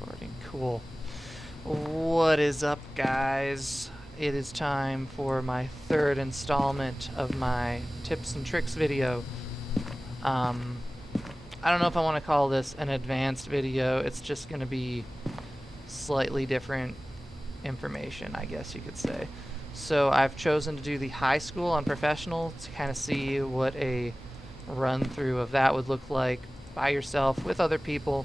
recording. Cool. What is up, guys? It is time for my third installment of my tips and tricks video. I don't know if I want to call this an advanced video. It's just going to be slightly different information, I guess you could say. So I've chosen to do the high school on professional to kind of see what a run through of that would look like by yourself with other people.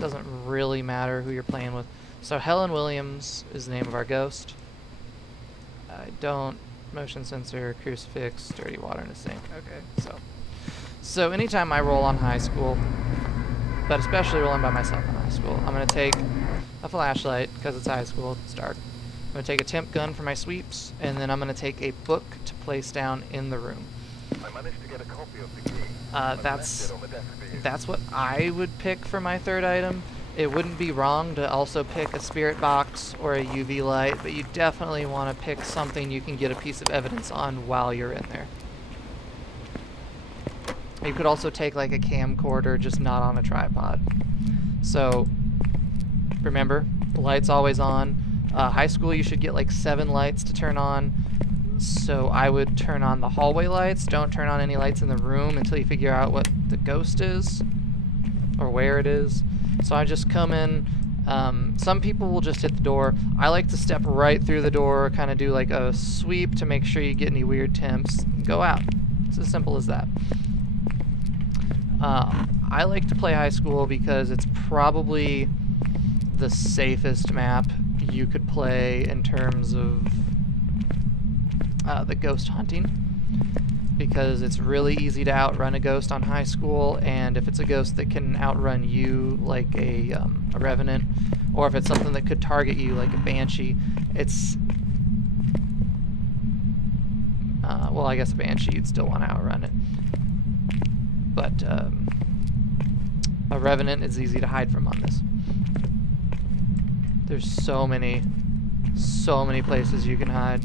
Doesn't really matter who you're playing with. So Helen Williams is the name of our ghost. I don't motion sensor, crucifix, dirty water in a sink. Okay, so anytime I roll on high school, but especially rolling by myself on high school, I'm gonna take a flashlight because it's high school, it's dark. I'm gonna take a temp gun for my sweeps, and then I'm gonna take a book to place down in the room. I managed to get a copy of the key. That's what I would pick for my third item. It wouldn't be wrong to also pick a spirit box or a UV light, but you definitely want to pick something you can get a piece of evidence on while you're in there. You could also take like a camcorder, just not on a tripod. So remember, the light's always on. High school, you should get like 7 lights to turn on. So I would turn on the hallway lights. Don't turn on any lights in the room until you figure out what the ghost is or where it is. So I just come in. Some people will just hit the door. I like to step right through the door, kind of do like a sweep to make sure you get any weird temps. Go out. It's as simple as that. I like to play high school because it's probably the safest map you could play in terms of the ghost hunting, because it's really easy to outrun a ghost on high school, and if it's a ghost that can outrun you like a revenant, or if it's something that could target you like a banshee, it's well, I guess a banshee you'd still want to outrun it, but a revenant is easy to hide from on this. There's so many places you can hide.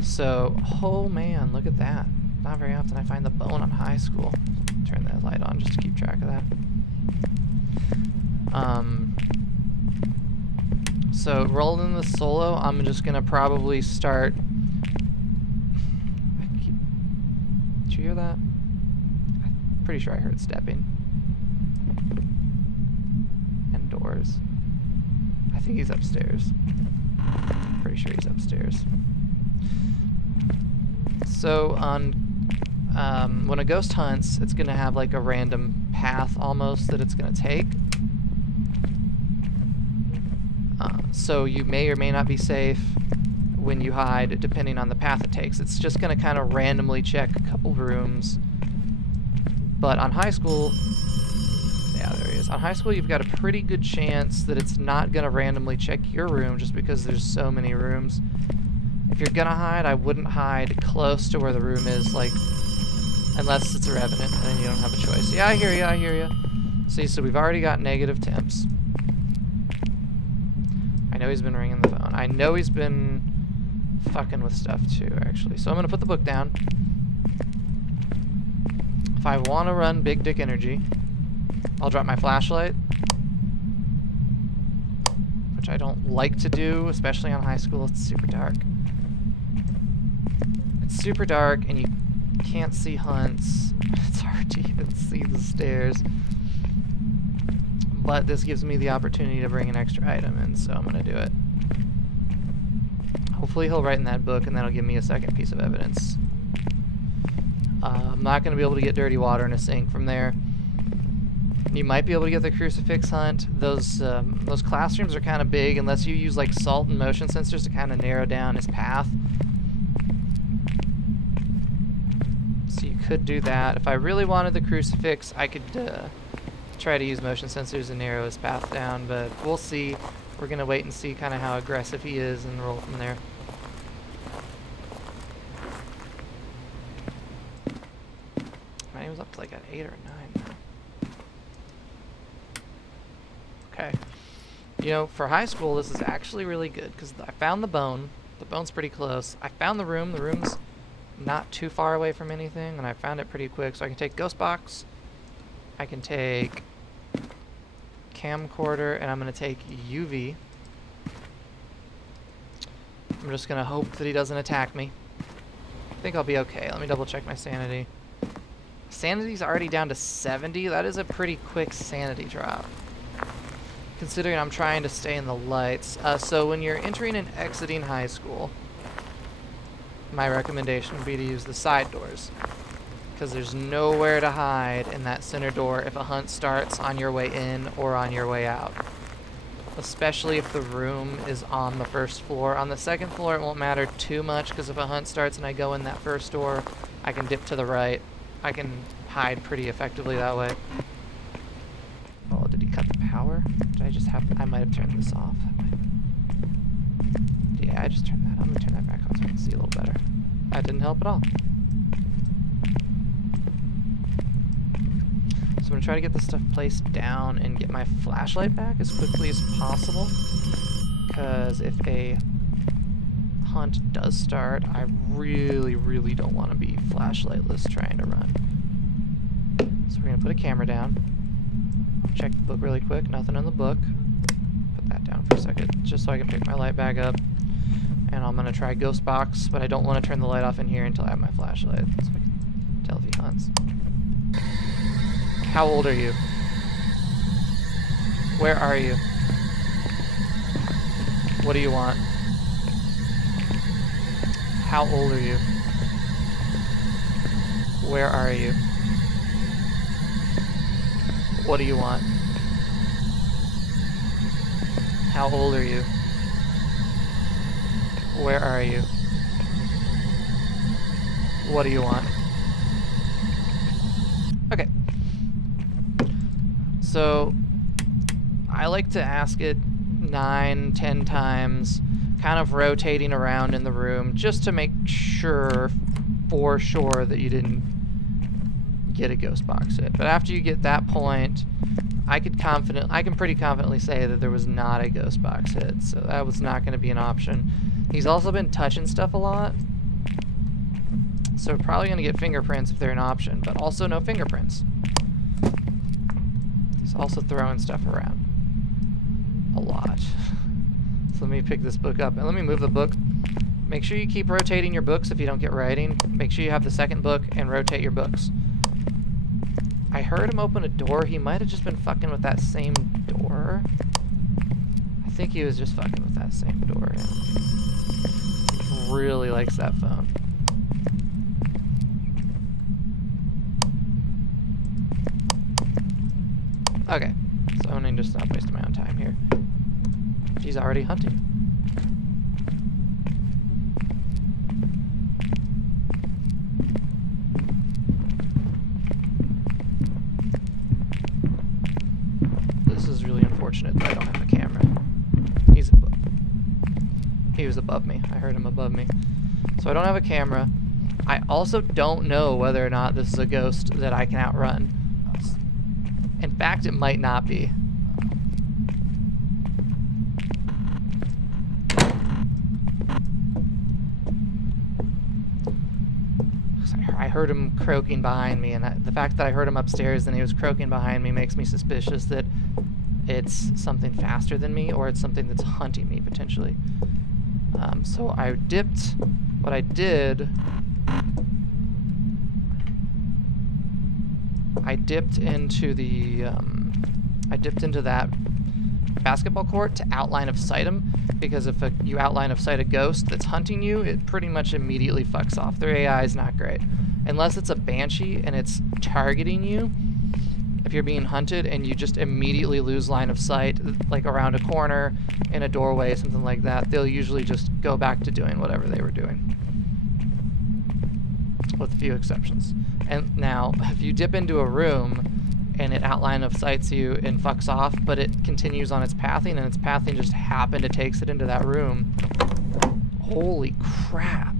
So, oh man, look at that. Not very often I find the bone on high school. Turn that light on just to keep track of that. So, rolling the solo, I'm just gonna probably start... Did you hear that? I'm pretty sure I heard stepping. And doors. I think he's upstairs. Pretty sure he's upstairs. So on when a ghost hunts, it's gonna have like a random path almost that it's gonna take. So you may or may not be safe when you hide, depending on the path it takes. It's just gonna kind of randomly check a couple rooms. But on high school, yeah, there he is. On high school, you've got a pretty good chance that it's not gonna randomly check your room just because there's so many rooms. If you're gonna hide, I wouldn't hide close to where the room is, like, unless it's a revenant, and then you don't have a choice. Yeah, I hear you, I hear you. See, so we've already got negative temps. I know he's been ringing the phone. I know he's been fucking with stuff too, actually. So I'm gonna put the book down. If I wanna run big dick energy, I'll drop my flashlight, which I don't like to do, especially on high school. It's super dark. It's super dark, and you can't see hunts. It's hard to even see the stairs. But this gives me the opportunity to bring an extra item in, so I'm going to do it. Hopefully he'll write in that book, and that'll give me a second piece of evidence. I'm not going to be able to get dirty water in a sink from there. You might be able to get the crucifix hunt. Those classrooms are kind of big unless you use like salt and motion sensors to kind of narrow down his path. So you could do that. If I really wanted the crucifix, I could try to use motion sensors and narrow his path down, but we'll see. We're going to wait and see kind of how aggressive he is and roll from there. My name was up to like an 8 or a 9 now. Okay. You know, for high school, this is actually really good because I found the bone. The bone's pretty close. I found the room. The room's not too far away from anything, and I found it pretty quick. So I can take Ghost Box. I can take camcorder and I'm going to take UV. I'm just going to hope that he doesn't attack me. I think I'll be okay. Let me double check my sanity. Sanity's already down to 70. That is a pretty quick sanity drop, considering I'm trying to stay in the lights. So when you're entering and exiting high school, my recommendation would be to use the side doors, because there's nowhere to hide in that center door if a hunt starts on your way in or on your way out. Especially if the room is on the first floor. On the second floor, it won't matter too much, because if a hunt starts and I go in that first door, I can dip to the right. I can hide pretty effectively that way. Oh, did he cut the power? Did I just have... I might have turned this off. Yeah, I just turned that. I'm going to turn that back on so I can see a little better. That didn't help at all. So I'm going to try to get this stuff placed down and get my flashlight back as quickly as possible. Because if a hunt does start, I really, really don't want to be flashlightless trying to run. So we're going to put a camera down. Check the book really quick. Nothing in the book. Put that down for a second, just so I can pick my light back up. And I'm going to try Ghost Box, but I don't want to turn the light off in here until I have my flashlight, so I can tell if he hunts. How old are you? Where are you? What do you want? How old are you? Where are you? What do you want? How old are you? Where are you? What do you want? Okay. So, I like to ask it 9, 10 times, kind of rotating around in the room, just to make sure, for sure, that you didn't get a ghost box hit. But after you get that point, I can pretty confidently say that there was not a ghost box hit, so that was not going to be an option. He's also been touching stuff a lot, so we're probably going to get fingerprints if they're an option, but also no fingerprints. He's also throwing stuff around a lot. So let me pick this book up, and let me move the book. Make sure you keep rotating your books if you don't get writing. Make sure you have the second book and rotate your books. I heard him open a door. He might have just been fucking with that same door. I think he was just fucking with that same door. Yeah. He really likes that phone. Okay, so I need to stop wasting my own time here. She's already hunting. This is really unfortunate that I don't have a camera. He was above me. I heard him above me. So I don't have a camera. I also don't know whether or not this is a ghost that I can outrun. In fact, it might not be. I heard him croaking behind me, and the fact that I heard him upstairs and he was croaking behind me makes me suspicious that it's something faster than me, or it's something that's hunting me, potentially. So I dipped. What I did... I dipped into that basketball court to outline of sight him, because if you outline of sight a ghost that's hunting you, it pretty much immediately fucks off. Their AI is not great. Unless it's a banshee and it's targeting you, if you're being hunted and you just immediately lose line of sight, like around a corner, in a doorway, something like that, they'll usually just go back to doing whatever they were doing. With a few exceptions. And now, if you dip into a room and it outline of sights you and fucks off, but it continues on its pathing, and its pathing just happened to takes it into that room, holy crap.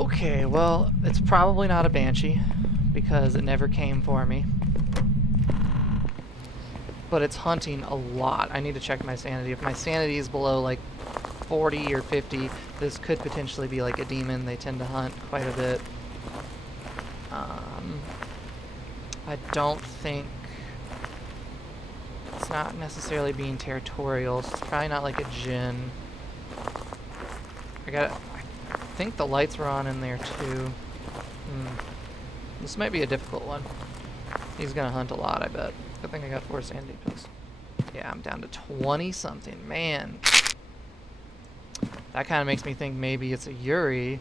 Okay, well, it's probably not a banshee because it never came for me. But it's hunting a lot. I need to check my sanity. If my sanity is below like 40 or 50, this could potentially be like a demon. They tend to hunt quite a bit. I don't think it's not necessarily being territorial. So it's probably not like a djinn. I think the lights were on in there too. This might be a difficult one. He's gonna hunt a lot, I bet. Good thing I got 4 sanity pills. Yeah, I'm down to 20 something. Man. That kind of makes me think maybe it's a Yuri.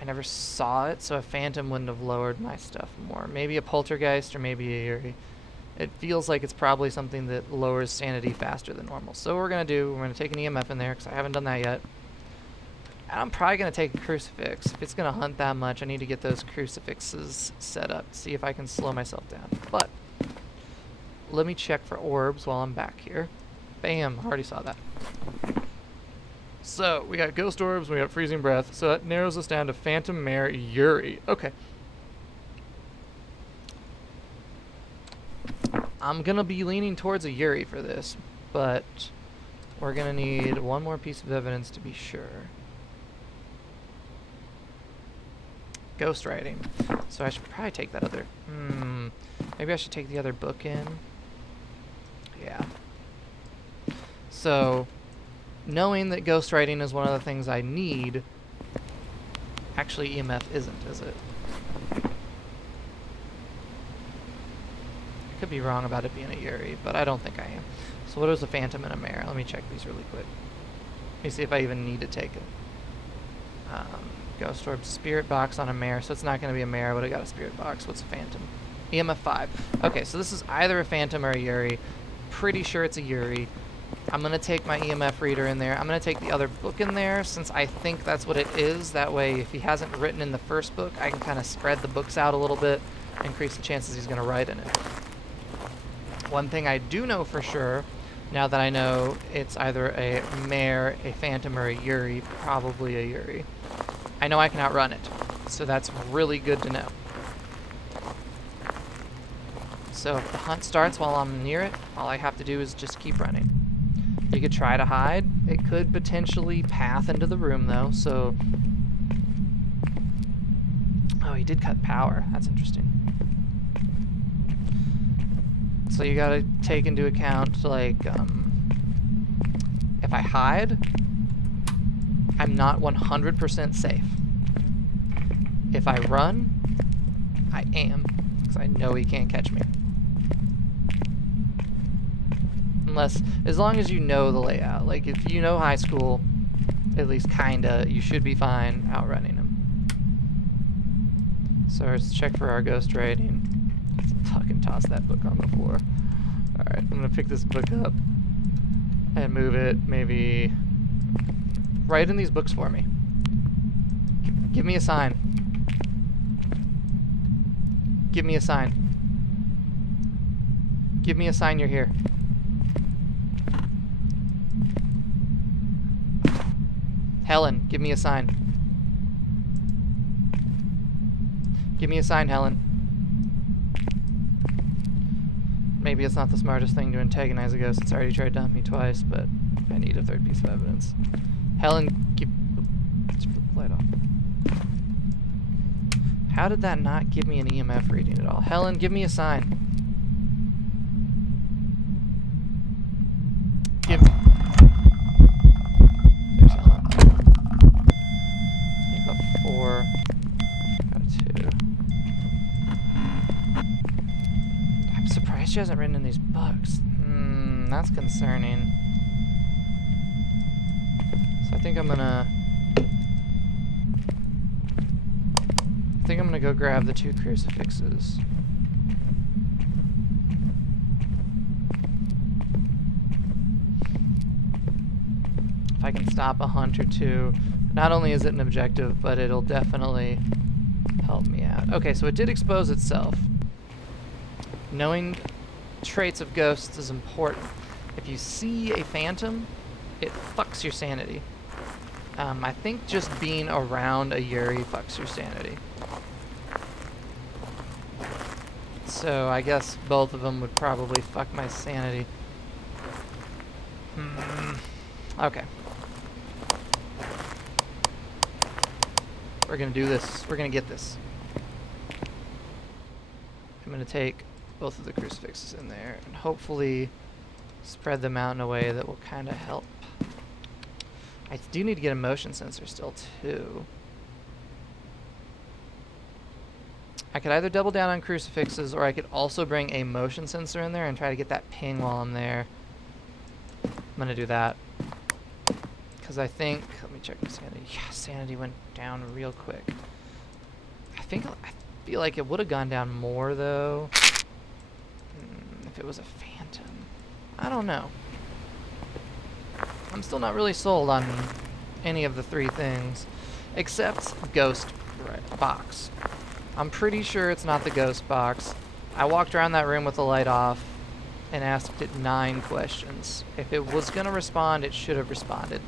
I never saw it, so a phantom wouldn't have lowered my stuff more. Maybe a poltergeist or maybe a Yuri. It feels like it's probably something that lowers sanity faster than normal. So what we're going to do, we're going to take an EMF in there because I haven't done that yet. And I'm probably going to take a crucifix. If it's going to hunt that much, I need to get those crucifixes set up, see if I can slow myself down. But let me check for orbs while I'm back here. Bam, already saw that. So, we got ghost orbs, we got freezing breath, so that narrows us down to phantom mare Yuri. Okay. I'm gonna be leaning towards a Yuri for this, but we're gonna need one more piece of evidence to be sure. Ghost writing. So I should probably take that other... maybe I should take the other book in. Yeah. So... knowing that ghostwriting is one of the things I need, actually EMF isn't, is it? I could be wrong about it being a Yuri, but I don't think I am. So what is a phantom and a mare? Let me check these really quick. Let me see if I even need to take it. Ghost orb, spirit box on a mare, so it's not going to be a mare, but I got a spirit box. What's a phantom? EMF 5. Okay, so this is either a phantom or a Yuri. Pretty sure it's a Yuri. I'm going to take my EMF reader in there. I'm going to take the other book in there since I think that's what it is. That way, if he hasn't written in the first book, I can kind of spread the books out a little bit, increase the chances he's going to write in it. One thing I do know for sure, now that I know it's either a mare, a phantom, or a Yuri, probably a Yuri, I know I can outrun it. So that's really good to know. So if the hunt starts while I'm near it, all I have to do is just keep running. You could try to hide. It could potentially path into the room, though, so... Oh, he did cut power. That's interesting. So you gotta take into account, like, if I hide, I'm not 100% safe. If I run, I am, because I know he can't catch me. Unless, as long as you know the layout. Like, if you know high school, at least kinda, you should be fine outrunning him. So let's check for our ghost writing. Fucking toss that book on the floor. Alright, I'm gonna pick this book up and move it, maybe write in these books for me. Give me a sign. Give me a sign. Give me a sign you're here. Helen, give me a sign. Give me a sign, Helen. Maybe it's not the smartest thing to antagonize a ghost. It's already tried to hunt me twice, but I need a third piece of evidence. Helen, give... Let's put the light off. How did that not give me an EMF reading at all? Helen, give me a sign. Give... There's Helen. You got 4. Got a 2. I'm surprised she hasn't written in these books. That's concerning. So I think I'm gonna go grab the 2 crucifixes. If I can stop a hunt or 2, not only is it an objective, but it'll definitely help me out. Okay, so it did expose itself. Knowing traits of ghosts is important. If you see a phantom, it fucks your sanity. I think just being around a Yuri fucks your sanity. So I guess both of them would probably fuck my sanity. Okay. We're gonna do this. We're gonna get this. I'm gonna take both of the crucifixes in there and hopefully spread them out in a way that will kind of help. I do need to get a motion sensor still too. I could either double down on crucifixes or I could also bring a motion sensor in there and try to get that ping while I'm there. I'm gonna do that. Because I think, let me check my sanity. Yeah, sanity went down real quick. I feel like it would have gone down more though. If it was a phantom. I don't know. I'm still not really sold on any of the three things. Except ghost box. I'm pretty sure it's not the ghost box. I walked around that room with the light off and asked it 9 questions. If it was gonna respond, it should have responded.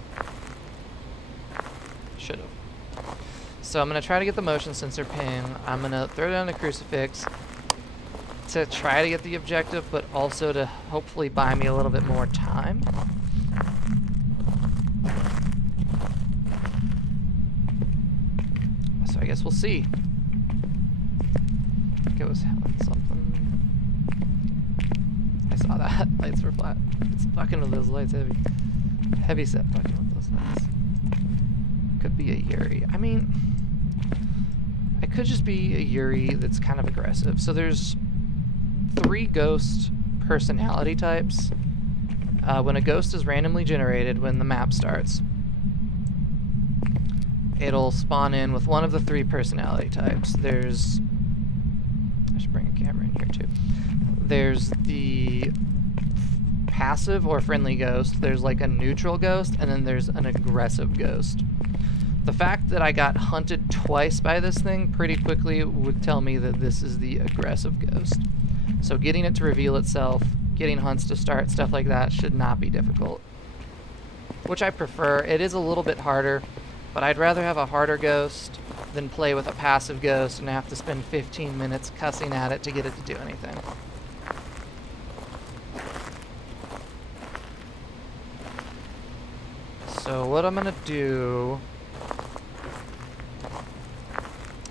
Should have. So I'm gonna try to get the motion sensor ping. I'm gonna throw down the crucifix to try to get the objective, but also to hopefully buy me a little bit more time. So I guess we'll see. I think it was something. I saw that. Lights were flat. It's fucking with those lights heavy. Heavy set fucking with those lights. Could be a Yuri. I mean, it could just be a Yuri that's kind of aggressive. So there's 3 ghost personality types. When a ghost is randomly generated when the map starts, it'll spawn in with one of the 3 personality types. There's... I should bring a camera in here too. There's the passive or friendly ghost, there's like a neutral ghost, and then there's an aggressive ghost. The fact that I got hunted twice by this thing pretty quickly would tell me that this is the aggressive ghost. So getting it to reveal itself, getting hunts to start, stuff like that should not be difficult. Which I prefer. It is a little bit harder, but I'd rather have a harder ghost than play with a passive ghost and have to spend 15 minutes cussing at it to get it to do anything. So what I'm gonna do...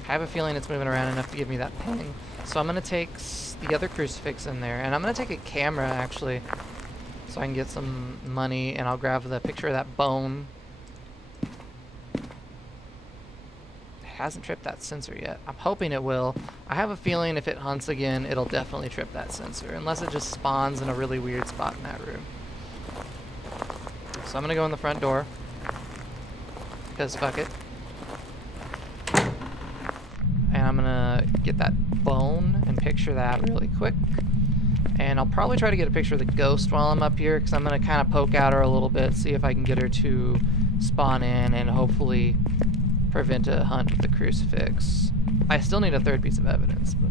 I have a feeling it's moving around enough to give me that ping. So I'm gonna take the other crucifix in there, and I'm gonna take a camera actually, so I can get some money, and I'll grab the picture of that bone. It hasn't tripped that sensor yet. I'm hoping it will. I have a feeling if it hunts again, it'll definitely trip that sensor, unless it just spawns in a really weird spot in that room. So I'm gonna go in the front door, because fuck it. And I'm gonna get that bone and picture that really quick. And I'll probably try to get a picture of the ghost while I'm up here, because I'm gonna kind of poke at her a little bit, see if I can get her to spawn in and hopefully prevent a hunt with the crucifix. I still need a 3rd piece of evidence, but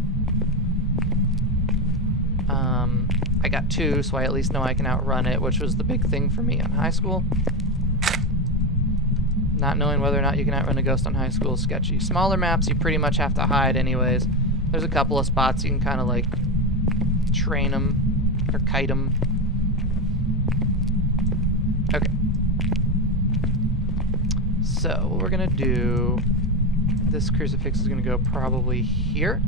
I got 2, so I at least know I can outrun it, which was the big thing for me in high school. Not knowing whether or not you can outrun a ghost on high school is sketchy. Smaller maps, you pretty much have to hide anyways. There's a couple of spots you can kind of like train them or kite them. Okay. So what we're gonna do, this crucifix is gonna go probably here.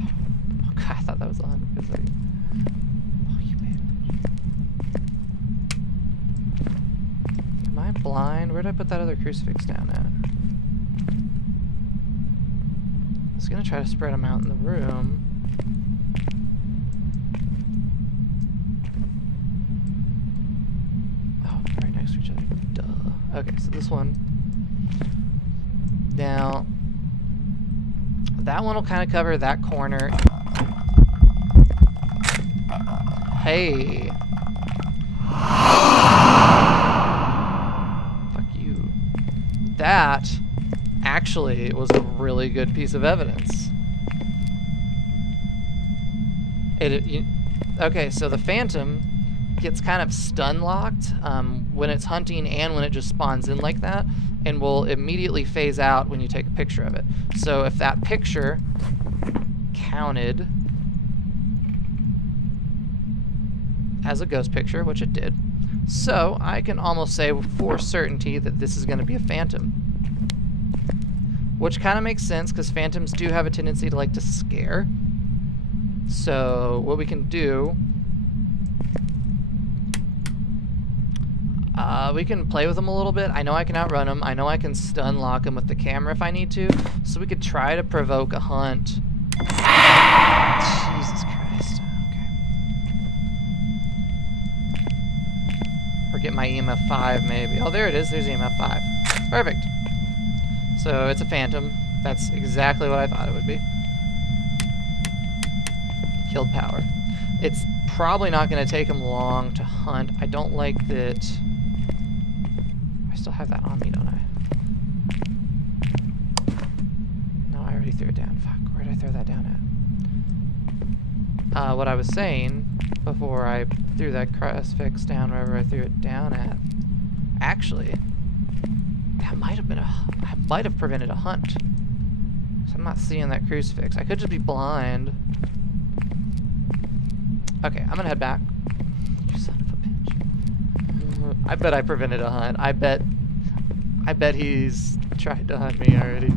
Oh god, I thought that was on. It's like, oh, you bitch. Am I blind? Where did I put that other crucifix down at? I was gonna try to spread them out in the room. Oh, right next to each other. Duh. Okay, so this one. Now, that one will kind of cover that corner. Hey. Fuck you. That actually was a really good piece of evidence. Okay, so the Phantom gets kind of stun locked when it's hunting and when it just spawns in like that, and will immediately phase out when you take a picture of it. So if that picture counted as a ghost picture, which it did, so I can almost say for certainty that this is going to be a phantom. Which kind of makes sense, because phantoms do have a tendency to like to scare. So what we can do, we can play with them a little bit. I know I can outrun them. I know I can stun lock them with the camera if I need to. So we could try to provoke a hunt. Jesus Christ. Okay. Or get my EMF 5 maybe. Oh, there it is. There's EMF 5. Perfect. So it's a phantom. That's exactly what I thought it would be. Killed power. It's probably not going to take him long to hunt. I don't like that. I still have that on me, don't I? No, I already threw it down. Fuck, where did I throw that down at? What I was saying before I threw that crucifix down wherever I threw it down at, actually, that might have been I might have prevented a hunt. So I'm not seeing that crucifix. I could just be blind. Okay, I'm gonna head back. You son of a bitch. I bet I prevented a hunt. I bet he's tried to hunt me already.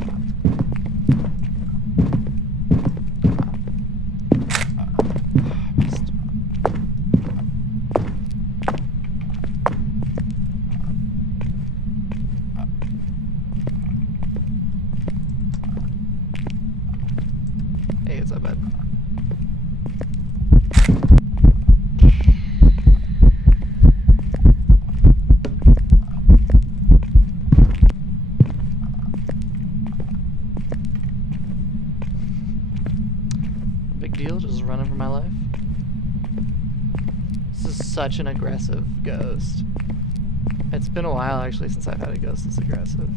Hey, what's up, bud? Big deal, just running for my life. This is such an aggressive ghost. It's been a while actually since I've had a ghost that's aggressive.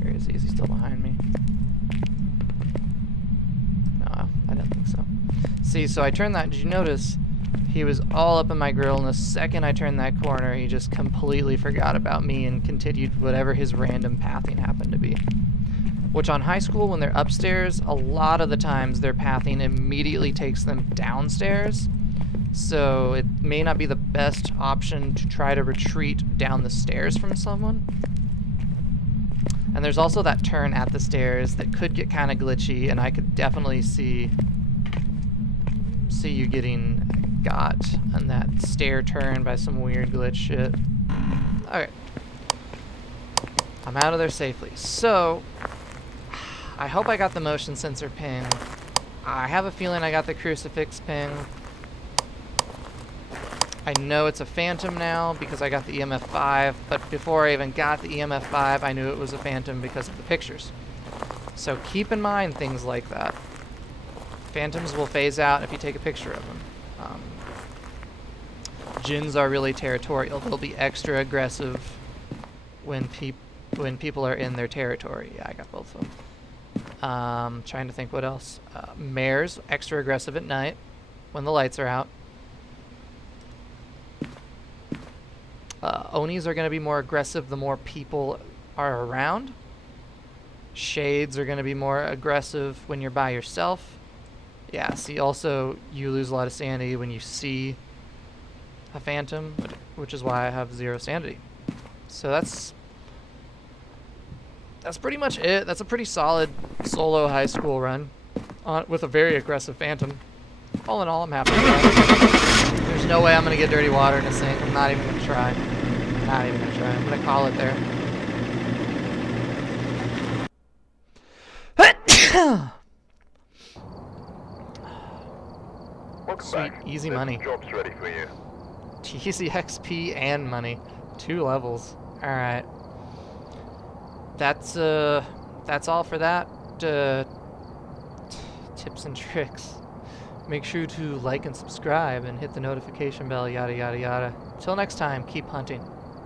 Where is he? Is he still behind me? No, I don't think so. See, so I turned that, did you notice? He was all up in my grill, and the second I turned that corner, he just completely forgot about me and continued whatever his random pathing happened to be. Which on high school, when they're upstairs, a lot of the times their pathing immediately takes them downstairs. So it may not be the best option to try to retreat down the stairs from someone. And there's also that turn at the stairs that could get kind of glitchy, and I could definitely see you getting got on that stair turn by some weird glitch shit. Okay. I'm out of there safely. So, I hope I got the motion sensor ping. I have a feeling I got the crucifix ping. I know it's a phantom now because I got the EMF 5, but before I even got the EMF 5, I knew it was a phantom because of the pictures. So keep in mind things like that. Phantoms will phase out if you take a picture of them. Djinns are really territorial. They'll be extra aggressive when people are in their territory. Yeah, I got both of them. Trying to think what else. Mares, extra aggressive at night when the lights are out. Onis are going to be more aggressive the more people are around. Shades are going to be more aggressive when you're by yourself. Yeah, see, also, you lose a lot of sanity when you see a phantom, which is why I have 0 sanity. So that's pretty much it. That's a pretty solid solo high school run with a very aggressive phantom. All in all, I'm happy with that. There's no way I'm going to get dirty water in a sink. I'm not even going to try. I'm not even going to try. I'm going to call it there. Sweet, easy money. Job's ready for you. Easy XP and money. 2 levels. Alright. That's all for that. Tips and tricks. Make sure to like and subscribe and hit the notification bell, yada yada yada. Till next time, keep hunting.